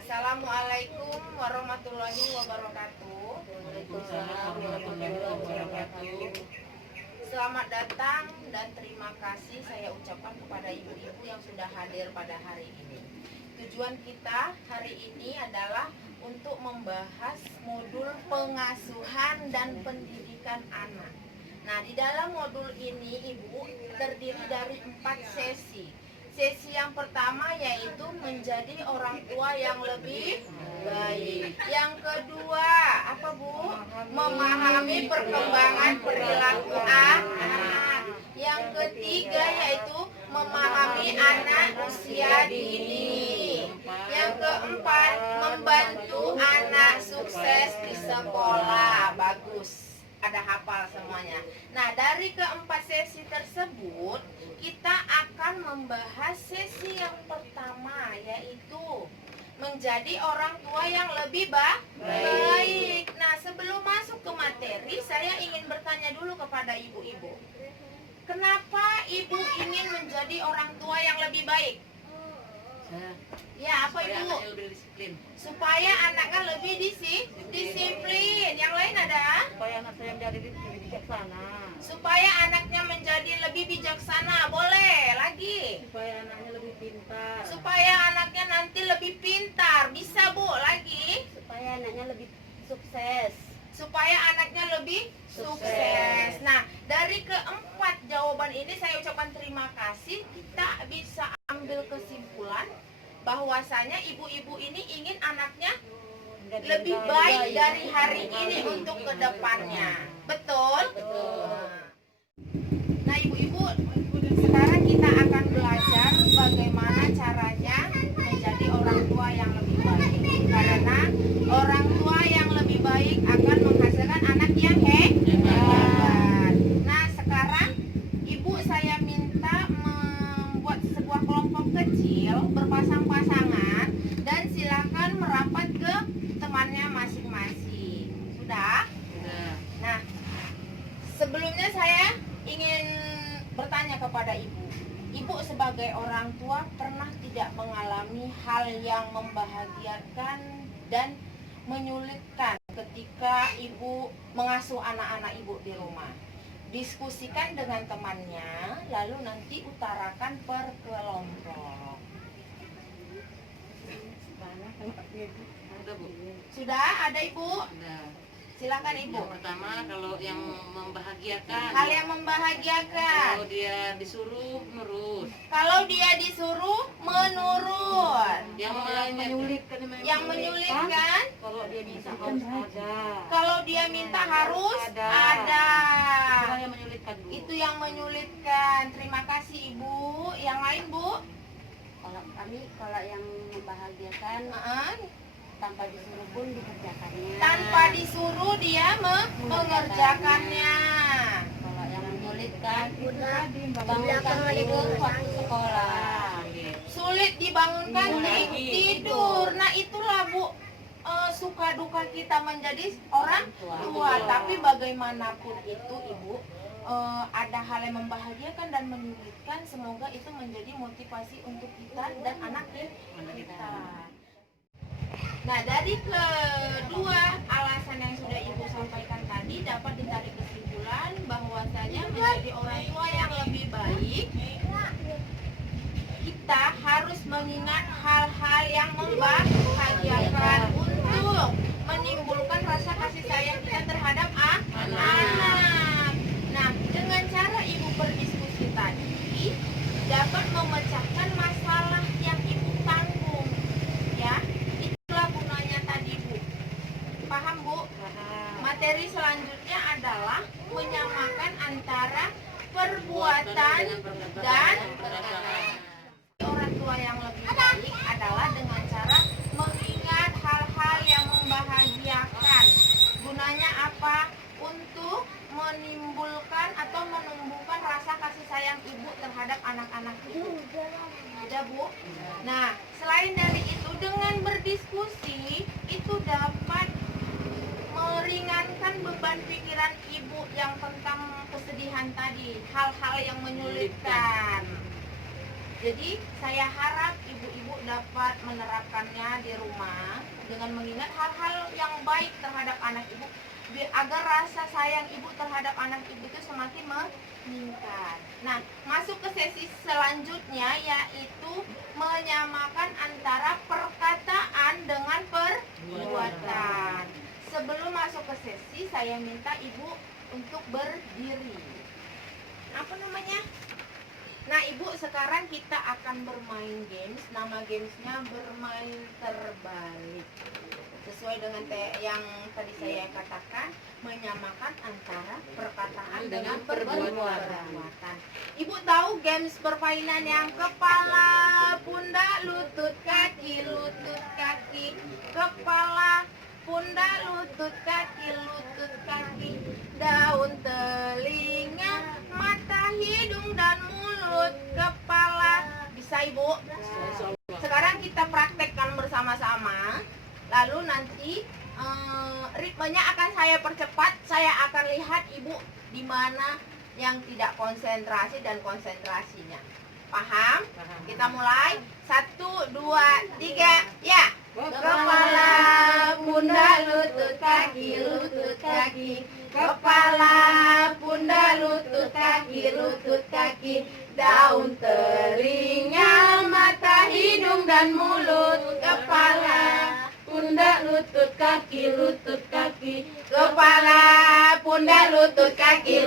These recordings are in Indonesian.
Assalamualaikum warahmatullahi wabarakatuh. Waalaikumsalam warahmatullahi wabarakatuh. Selamat datang dan terima kasih saya ucapkan kepada ibu-ibu yang sudah hadir pada hari ini. Tujuan kita hari ini adalah untuk membahas modul pengasuhan dan pendidikan anak. Nah, di dalam modul ini Ibu terdiri dari 4 sesi. Sesi yang pertama yaitu menjadi orang tua yang lebih baik. Yang kedua, apa Bu? Memahami perkembangan perilaku anak. Yang ketiga yaitu memahami anak usia dini. Yang keempat, membantu anak sukses di sekolah. Bagus. Ada hafal semuanya. Nah, dari keempat sesi tersebut kita akan membahas sesi yang pertama, yaitu menjadi orang tua yang lebih baik. Nah, sebelum masuk ke materi, saya ingin bertanya dulu kepada ibu-ibu. Kenapa ibu ingin menjadi orang tua yang lebih baik? Ya, apa Ibu? Supaya anaknya lebih disiplin. Yang lain ada? Supaya anak saya menjadi lebih bijaksana. Supaya anaknya menjadi lebih bijaksana. Boleh, lagi. Supaya anaknya lebih pintar. Supaya anaknya nanti lebih pintar. Bisa Bu, lagi. Supaya anaknya lebih sukses. Supaya anaknya lebih sukses. Nah, dari keempat jawaban ini saya ucapkan terima kasih. Kita bisa ambil kesimpulan bahwasanya ibu-ibu ini ingin anaknya lebih baik dari hari ini untuk kedepannya. Betul? Nah, ibu-ibu, sekarang kita akan belajar bagaimana caranya menjadi orang tua yang lebih baik. Karena orang tua yang lebih baik akan menghasilkan anak yang hebat. Nah, sekarang ibu saya minta membuat sebuah kelompok kecil berpasang-pasangan dan silakan merapat ke temannya masing-masing. Sudah? Nah, sebelumnya saya ingin bertanya kepada ibu. Ibu sebagai orang tua pernah tidak mengalami hal yang membahagiakan dan menyulitkan ketika ibu mengasuh anak-anak ibu di rumah? Diskusikan dengan temannya, lalu nanti utarakan per kelompok. Sudah ada Ibu? Silakan Ibu. Yang pertama, kalau yang membahagiakan. Hal yang membahagiakan. Kalau dia disuruh nurut. Kalau dia disuruh menurut. Yang Yang menyulitkan. Kalau dia bisa harus ada. Kalau dia minta harus ada. Itu yang menyulitkan, Bu. Itu yang menyulitkan. Terima kasih Ibu. Yang lain Bu? Kalau yang membahagiakan tanpa disuruh pun dikerjakannya. Tanpa disuruh dia mengerjakannya. Kalau yang menyulitkan bangunkan tidur waktu sekolah. Sulit dibangunkan tidur. Nah, itulah Bu, suka duka kita menjadi orang tua. Tapi bagaimanapun itu Ibu, ada hal yang membahagiakan dan menyulitkan. Semoga itu menjadi motivasi untuk kita dan anak kita. Nah, dari kedua alasan yang sudah Ibu sampaikan tadi dapat ditarik kesimpulan bahwasanya menjadi orang tua yang lebih baik, kita harus mengingat hal-hal yang membahagiakan untuk menimbulkan rasa kasih sayang kita terhadap anak. Nah, dengan cara Ibu berdiskusi tadi dapat memecahkan masalah yang Ibu tanggung, ya. Itulah gunanya tadi Bu. Paham Bu? Materi selanjutnya adalah menyamakan antara perbuatan dan orang tua yang lebih baik adalah dengan cara mengingat hal-hal yang membahagiakan. Gunanya apa? Untuk menimbulkan atau menumbuhkan rasa kasih sayang ibu terhadap anak-anak ibu. Ada Bu? Nah, selain dari itu, dengan berdiskusi itu dapat meringankan beban pikiran ibu yang tentang kesedihan tadi, hal-hal yang menyulitkan. Jadi saya harap ibu-ibu dapat menerapkannya di rumah dengan mengingat hal-hal yang baik terhadap anak ibu agar rasa sayang ibu terhadap anak ibu itu semakin meningkat. Nah, masuk ke sesi selanjutnya yaitu menyamakan antara perkataan dengan perbuatan. Sebelum masuk ke sesi, saya minta ibu untuk berdiri. Apa namanya? Nah, ibu, sekarang kita akan bermain games. Nama gamesnya bermain terbalik. Sesuai dengan yang tadi saya katakan, menyamakan antara perkataan dengan perbuatan. Ibu tahu games permainan yang kepala, pundak, lutut, kaki, kepala, pundak, lutut, kaki, daun, telinga, mata, hidung, dan mulut, kepala. Bisa, Ibu? Sekarang kita praktekkan bersama-sama. Lalu nanti ritmenya akan saya percepat. Saya akan lihat Ibu di mana yang tidak konsentrasi dan konsentrasinya. Paham? Kita mulai. 1, 2, 3, ya. Kepala, pundak, lutut, kaki, kepala, pundak, lutut, kaki, daun, telinga, mata, hidung, dan mulut, kepala, pundak, lutut, kaki, kepala, pundak, lutut, kaki,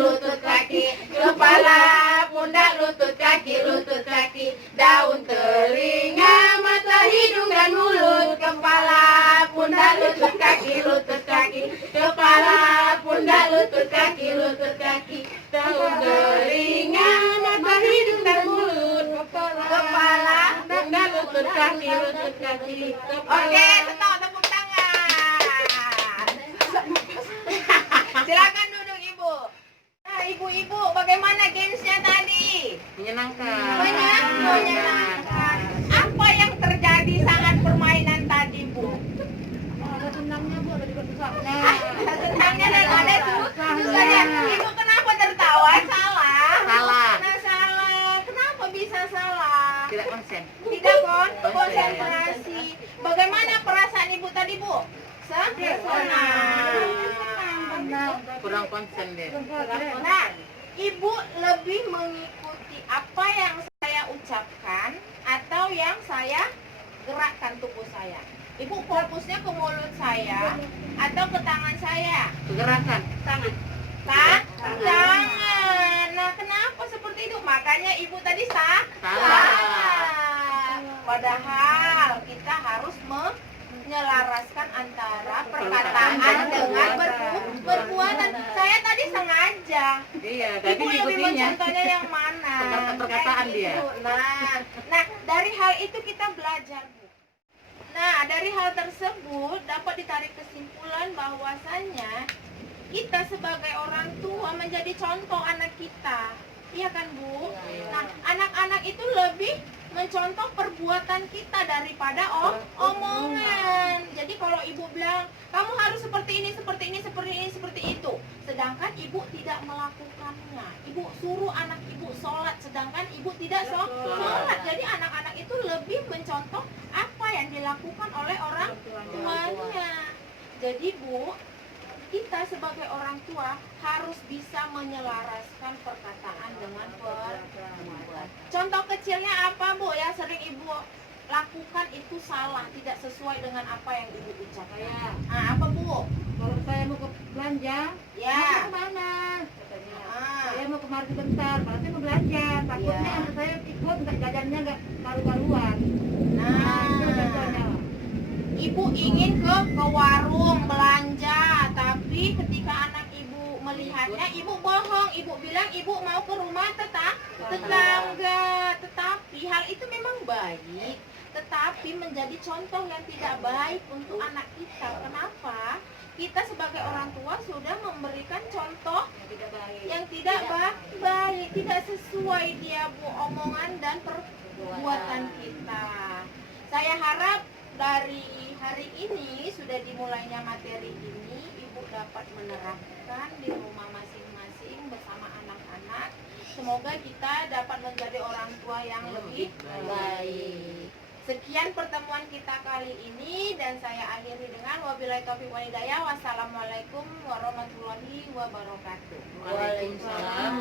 kepala, pundak, lutut, kaki, daun, telinga, mata, hidung, dan mulut, kepala, pundak, lutut, kaki, kepala, pundak, lutut, kaki, daun, telinga, mata, hidung, dan mulut, kepala, pundak, lutut, kaki. Oke, tepuk tangan. Silakan duduk, Ibu. Nah, ibu-ibu, bagaimana gamesnya tadi? Menyenangkan. Menyenangkan. Apa yang terjadi saat permainan tadi, Bu? Ada senangnya, Bu, ada juga susahnya. Senangnya dan ada susahnya. Ibu kenapa tertawa? Salah. Salah. Nah, salah. Kenapa bisa salah? Tidak konsen. Tidak konsentrasi. Bagaimana perasaan Ibu tadi, Bu? Senang. Kurang konsen deh. Nah, Ibu lebih mengikuti apa yang saya ucapkan atau yang saya gerakkan tubuh saya. Ibu fokusnya ke mulut saya atau ke tangan saya? Gerakan. Tangan. Tangan. Nah, kenapa seperti itu? Makanya Ibu tadi salah. Padahal kita harus menyelaraskan antara perkataan dengan perbuatan. Saya tadi sengaja. Iya, Ibu tapi lebih ngikutinya. mencontohnya yang mana? Perkataan Kayak dia. gitu. Nah, dari hal itu kita belajar, Bu. Nah, dari hal tersebut dapat ditarik kesimpulan bahwasannya kita sebagai orang tua menjadi contoh anak kita. Iya kan, Bu? Nah, anak-anak itu lebih mencontoh perbuatan kita daripada omongan. Jadi kalau ibu bilang, kamu harus seperti ini, seperti itu. Sedangkan ibu tidak melakukannya. Ibu suruh anak ibu sholat, sedangkan ibu tidak sholat. Jadi anak-anak itu lebih mencontoh apa yang dilakukan oleh orang tuanya. Jadi, Bu, kita sebagai orang tua harus bisa menyelaraskan perkataan dengan perbuatan. Contoh kecilnya apa, Bu, ya sering ibu lakukan itu salah, tidak sesuai dengan apa yang ibu ucapkan. Nah, apa, Bu? Kalau saya mau ke belanja, Ya. mau kemana? Katanya. Saya mau kemari sebentar, kalau saya mau belanja. Takutnya Ya. anak saya ikut, nggak jajannya nggak karu-karuan. Nah, Itu contohnya. ibu ingin ke warung belanja, tapi ketika anak ibu melihatnya, ibu bohong. Ibu bilang ibu mau ke rumah tetangga. Tetapi hal itu memang baik, tetapi menjadi contoh yang tidak baik untuk anak kita. Kenapa? Kita sebagai orang tua sudah memberikan contoh yang tidak baik, tidak sesuai dia, Bu, omongan dan perbuatan kita. Saya harap dari hari ini sudah dimulainya materi ini, Ibu dapat menerapkan di rumah masing-masing bersama anak-anak. Semoga kita dapat menjadi orang tua yang lebih baik. Sekian pertemuan kita kali ini dan saya akhiri dengan wabillahi taufiq wal hidayah. Wassalamualaikum warahmatullahi wabarakatuh. Waalaikumsalam